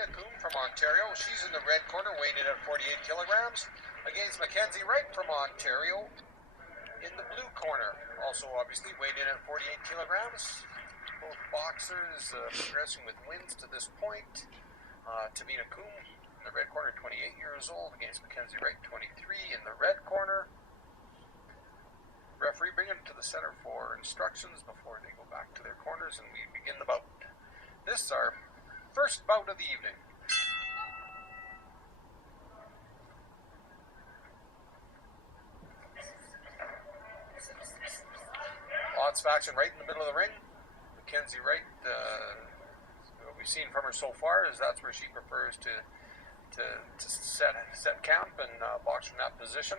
Taveena Kum from Ontario. She's in the red corner, weighing in at 48 kilograms, against Mackenzie Wright from Ontario in the blue corner. Also, obviously, weighed in at 48 kilograms. Both boxers progressing with wins to this point. Taveena Kum in the red corner, 28 years old, against Mackenzie Wright, 23, in the red corner. Referee bring them to the center for instructions before they go back to their corners, and we begin the bout. This is our first bout of the evening. Odds faction right in the middle of the ring. Mackenzie Wright, what we've seen from her so far is that's where she prefers to set camp and box from that position.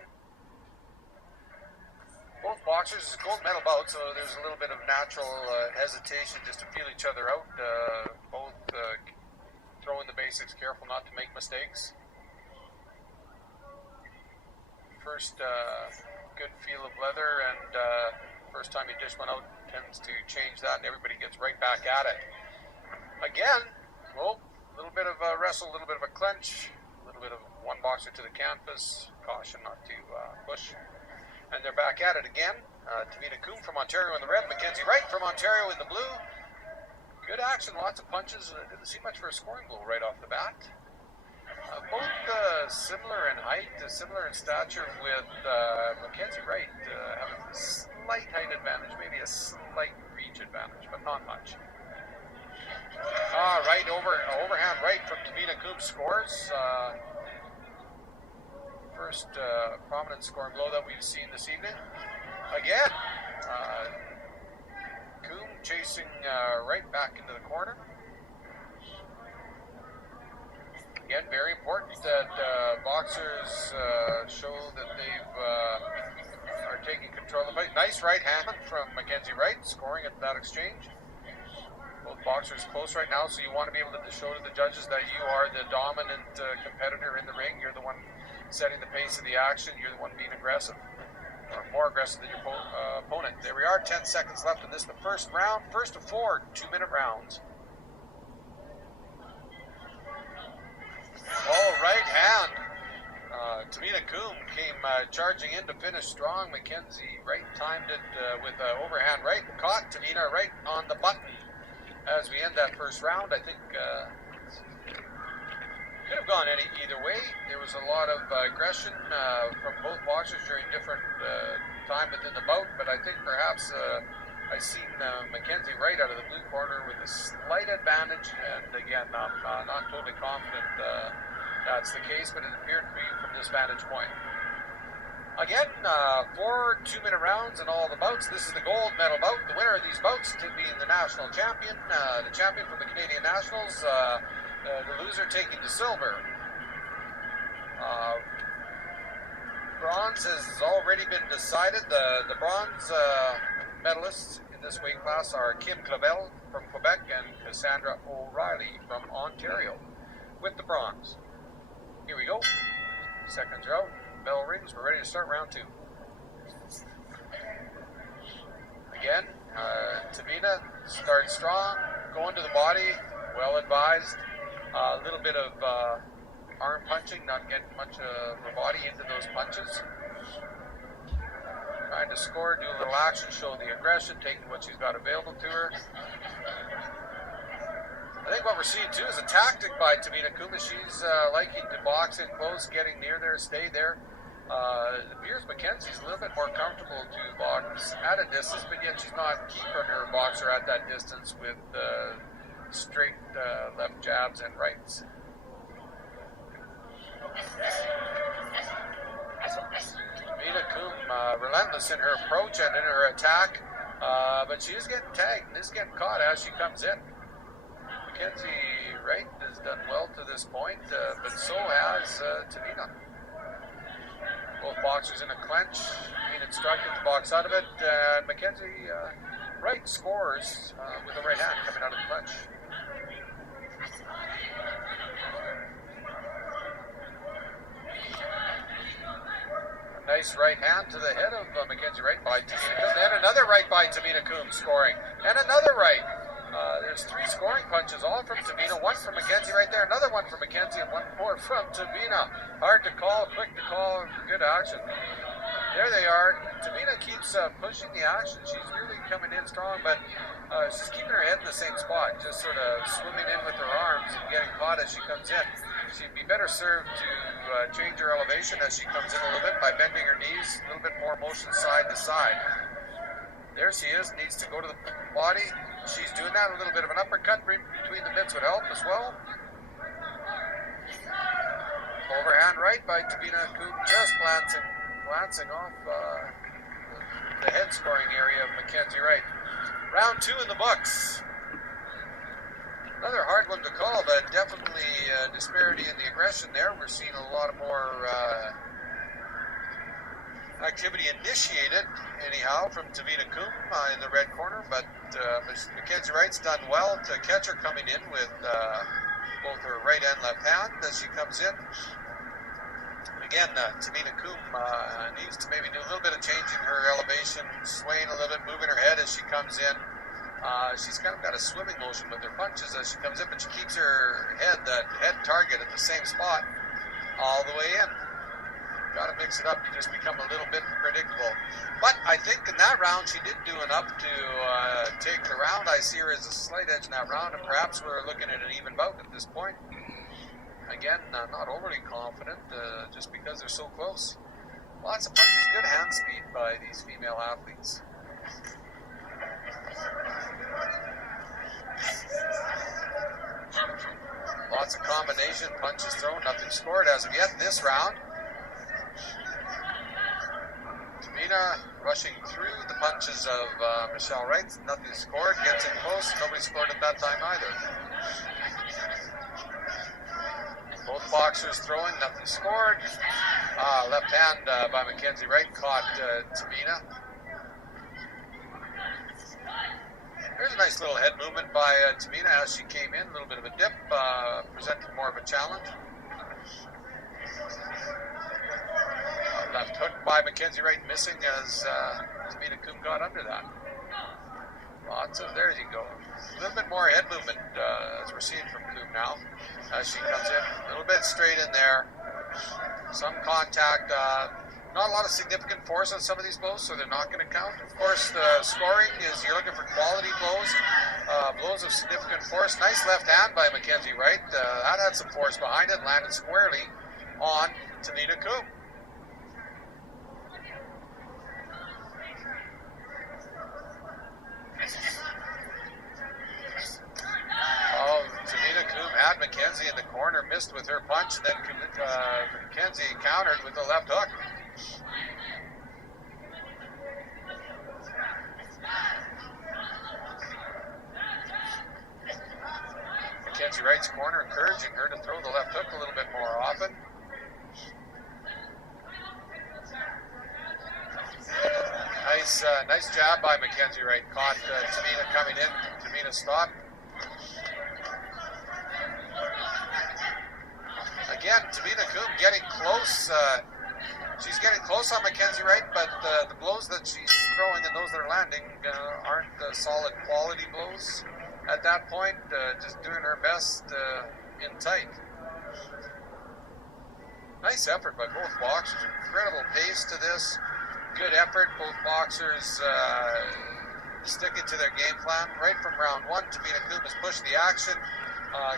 Both boxers, it's a gold medal bout, so there's a little bit of natural hesitation just to feel each other out. Both throwing the basics, careful not to make mistakes. First good feel of leather, and first time you dish one out tends to change that, and everybody gets right back at it. Again, well, a little bit of a wrestle, a little bit of a clench, a little bit of one boxer to the canvas. Caution not to push. And they're back at it again. Taveena Kum from Ontario in the red, Mackenzie Wright from Ontario in the blue. Good action, lots of punches. Didn't see much for a scoring blow right off the bat. Both similar in height, similar in stature, with Mackenzie Wright having a slight height advantage, maybe a slight reach advantage, but not much. Right, overhand right from Taveena Kum scores. First prominent scoring blow that we've seen this evening. Again, Kum chasing right back into the corner. Again, very important that boxers show that they are taking control of the fight. Nice right hand from Mackenzie Wright, scoring at that exchange. Both boxers close right now, so you want to be able to show to the judges that you are the dominant competitor in the ring. You're the one setting the pace of the action. You're the one being aggressive, or more aggressive than your opponent. There we are, 10 seconds left in this, the first round. First of 4 2-minute rounds. Right hand. Taveena Kum came charging in to finish strong. Mackenzie Wright timed it with an overhand right, caught Taveena right on the button. As we end that first round, I think could have gone either way. There was a lot of aggression from both boxers during different time within the bout, but I think perhaps I seen Mackenzie Wright out of the blue corner with a slight advantage, and again, I'm not totally confident that's the case, but it appeared to be from this vantage point. Again, 4 2-minute rounds in all the bouts. This is the gold medal bout. The winner of these bouts to be the national champion, the champion from the Canadian Nationals, the loser taking the silver. Bronze has already been decided. The bronze medalists in this weight class are Kim Clavel from Quebec and Cassandra O'Reilly from Ontario with the bronze. Here we go. Seconds are out. Bell rings. We're ready to start round 2. Again, Taveena starts strong, going to the body, well advised. A little bit of arm punching, not getting much of the body into those punches. Trying to score, do a little action, show the aggression, taking what she's got available to her. I think what we're seeing too is a tactic by Taveena Kum. She's liking to box in close, getting near there, stay there. It appears Mackenzie's a little bit more comfortable to box at a distance, but yet she's not keeping her boxer at that distance with straight left jabs and rights. Taveena Kum relentless in her approach and in her attack, but she is getting tagged and is getting caught as she comes in. Mackenzie Wright has done well to this point, but so has Taveena. Both boxers in a clench, being instructed to box out of it. Mackenzie Wright scores with the right hand coming out of the clench. A nice right hand to the head of Mackenzie Wright by Taveena Kum. Then another right by Taveena Kum, scoring. And another right. There's 3 scoring punches, all from Taveena. 1 from Mackenzie right there, another one from Mackenzie, and 1 more from Taveena. Hard to call, quick to call, good action. There they are. Taveena keeps pushing the action. She's really coming in strong, but she's keeping her head in the same spot, just sort of swimming in with her arms and getting caught as she comes in. She'd be better served to change her elevation as she comes in a little bit by bending her knees, a little bit more motion side to side. There she is, needs to go to the body. She's doing that. A little bit of an uppercut between the mitts would help as well. Overhand right by Taveena Kum, just glancing off the head scoring area of Mackenzie Wright. Round 2 in the books. Another hard one to call, but definitely disparity in the aggression there. We're seeing a lot more activity initiated, anyhow, from Taveena Kum in the red corner, but Mackenzie Wright's done well to catch her coming in with both her right and left hand as she comes in. Again, Taveena Kum needs to maybe do a little bit of changing her elevation, swaying a little bit, moving her head as she comes in. She's kind of got a swimming motion with her punches as she comes in, but she keeps her head, that head target, at the same spot all the way in. Got to mix it up. You just become a little bit predictable. But I think in that round she did do enough to take the round. I see her as a slight edge in that round, and perhaps we're looking at an even bout at this point. Again, not overly confident, just because they're so close. Lots of punches, good hand speed by these female athletes. Lots of combination punches thrown, nothing scored as of yet this round. Taveena rushing through the punches of Michelle Wright, nothing scored, gets in close, nobody scored at that time either. Both boxers throwing, nothing scored. Left hand by Mackenzie Wright caught Taveena. There's a nice little head movement by Taveena as she came in, a little bit of a dip, presented more of a challenge. Left hook by Mackenzie Wright missing as Taveena Kum got under that. Lots of, there you go. A little bit more head movement as we're seeing from Kum now as she comes in. A little bit straight in there. Some contact. Not a lot of significant force on some of these blows, so they're not going to count. Of course, the scoring is you're looking for quality blows, blows of significant force. Nice left hand by Mackenzie Wright. That had some force behind it, landed squarely on Taveena Kum. Taveena Kum had Mackenzie in the corner, missed with her punch, and then Mackenzie countered with the left hook. Mackenzie Wright's corner encouraging her to throw the left hook a little bit more often. Nice jab by Mackenzie Wright. Caught Taveena coming in. Taveena stopped. Again, Taveena Kum getting close. She's getting close on Mackenzie Wright, but the blows that she's throwing and those that are landing aren't solid quality blows at that point. Just doing her best in tight. Nice effort by both boxers. Incredible pace to this. Good effort. Both boxers sticking to their game plan. Right from round 1, Taveena Kum has pushed the action.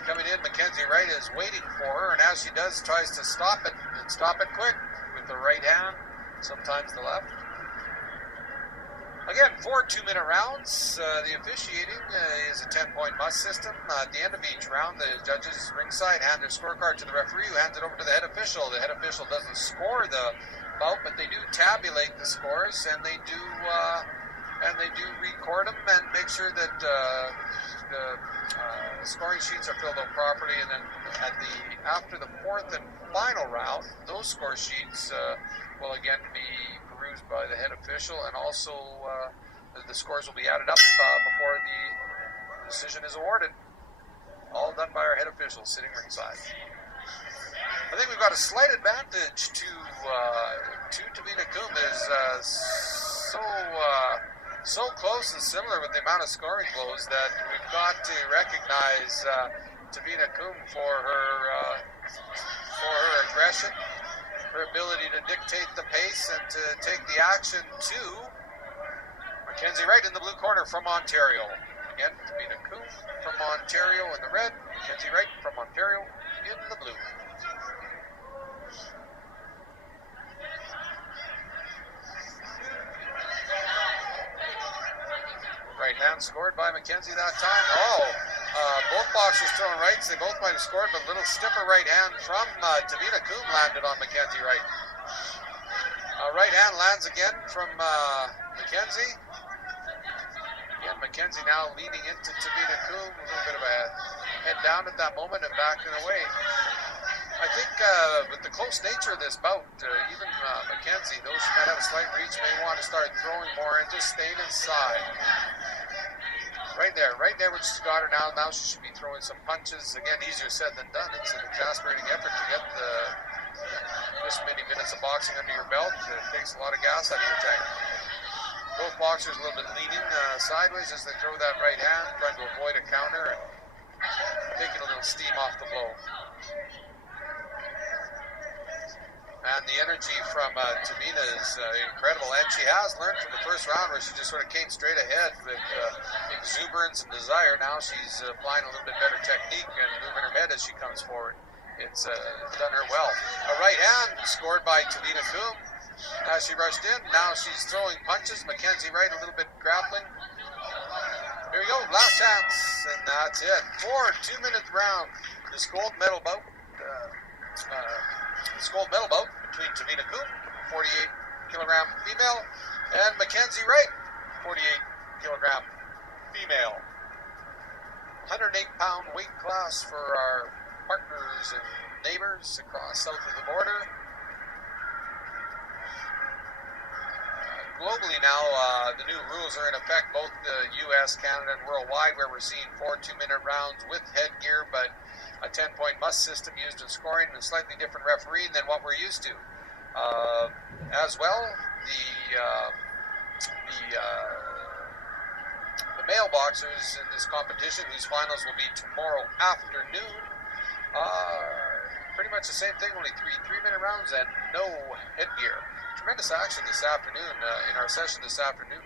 Coming in, Mackenzie Wright is waiting for her, and as she does, tries to stop it, and stop it quick with the right hand, sometimes the left. Again, 4 2-minute rounds. The officiating is a 10-point must system. At the end of each round, the judges ringside hand their scorecard to the referee, who hands it over to the head official. The head official doesn't score the bout, but they do tabulate the scores, and they do record them and make sure that the scoring sheets are filled out properly. And then after the 4th and final round, those score sheets will again be perused by the head official, and also the scores will be added up before the decision is awarded. All done by our head official sitting ringside. I think we've got a slight advantage to Taveena Kum. Is so close and similar with the amount of scoring blows that we got to recognize Taveena Kum for her aggression, her ability to dictate the pace and to take the action to Mackenzie Wright in the blue corner from Ontario. Again, Taveena Kum from Ontario in the red, Mackenzie Wright from Ontario in the blue. Right hand scored by Mackenzie that time. Both boxers throwing rights. They both might have scored, but a little stiffer right hand from Taveena Kum landed on Mackenzie Wright. Right hand lands again from Mackenzie. Again, Mackenzie now leaning into Taveena Kum. A little bit of a head down at that moment and backing away. I think with the close nature of this bout, even Mackenzie, those who might have a slight reach may want to start throwing more and just staying inside. Right there where she's got her now. Now she should be throwing some punches. Again, easier said than done. It's an exasperating effort to get this many minutes of boxing under your belt. It takes a lot of gas out of your tank. Both boxers a little bit leaning sideways as they throw that right hand, trying to avoid a counter and taking a little steam off the blow. And the energy from Taveena is incredible. And she has learned from the first round where she just sort of came straight ahead with exuberance and desire. Now she's applying a little bit better technique and moving her head as she comes forward. It's done her well. A right hand scored by Taveena Kum as she rushed in. Now she's throwing punches. Mackenzie Wright a little bit grappling. Here we go, last chance. And that's it. 2-minute round. This gold medal bout. This gold medal bout between Taveena Kum, 48-kilogram female, and Mackenzie Wright, 48-kilogram female. 108-pound weight class for our partners and neighbors across south of the border. Globally now, the new rules are in effect, both the U.S., Canada, and worldwide, where we're seeing 4 2-minute rounds with headgear, but a 10-point must system used in scoring and a slightly different refereeing than what we're used to. As well, the male boxers in this competition, whose finals will be tomorrow afternoon, pretty much the same thing, only 3-minute rounds and no headgear. Tremendous action this afternoon, in our session this afternoon.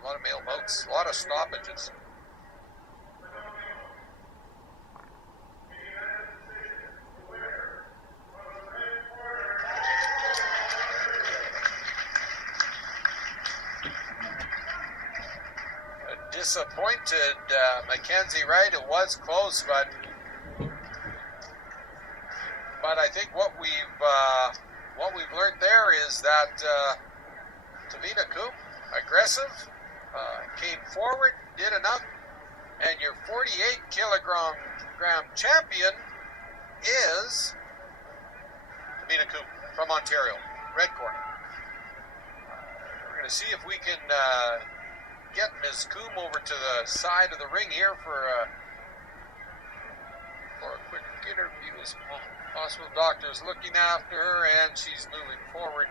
A lot of male bouts, a lot of stoppages. Disappointed Mackenzie Wright. It was close, but I think what we've learned there is that Taveena Kum, aggressive, came forward, did enough, and your 48-kilogram champion is Taveena Kum from Ontario, red corner. We're going to see if we can get Ms. Kum over to the side of the ring here for a quick interview as possible. Doctor's looking after her, and she's moving forward.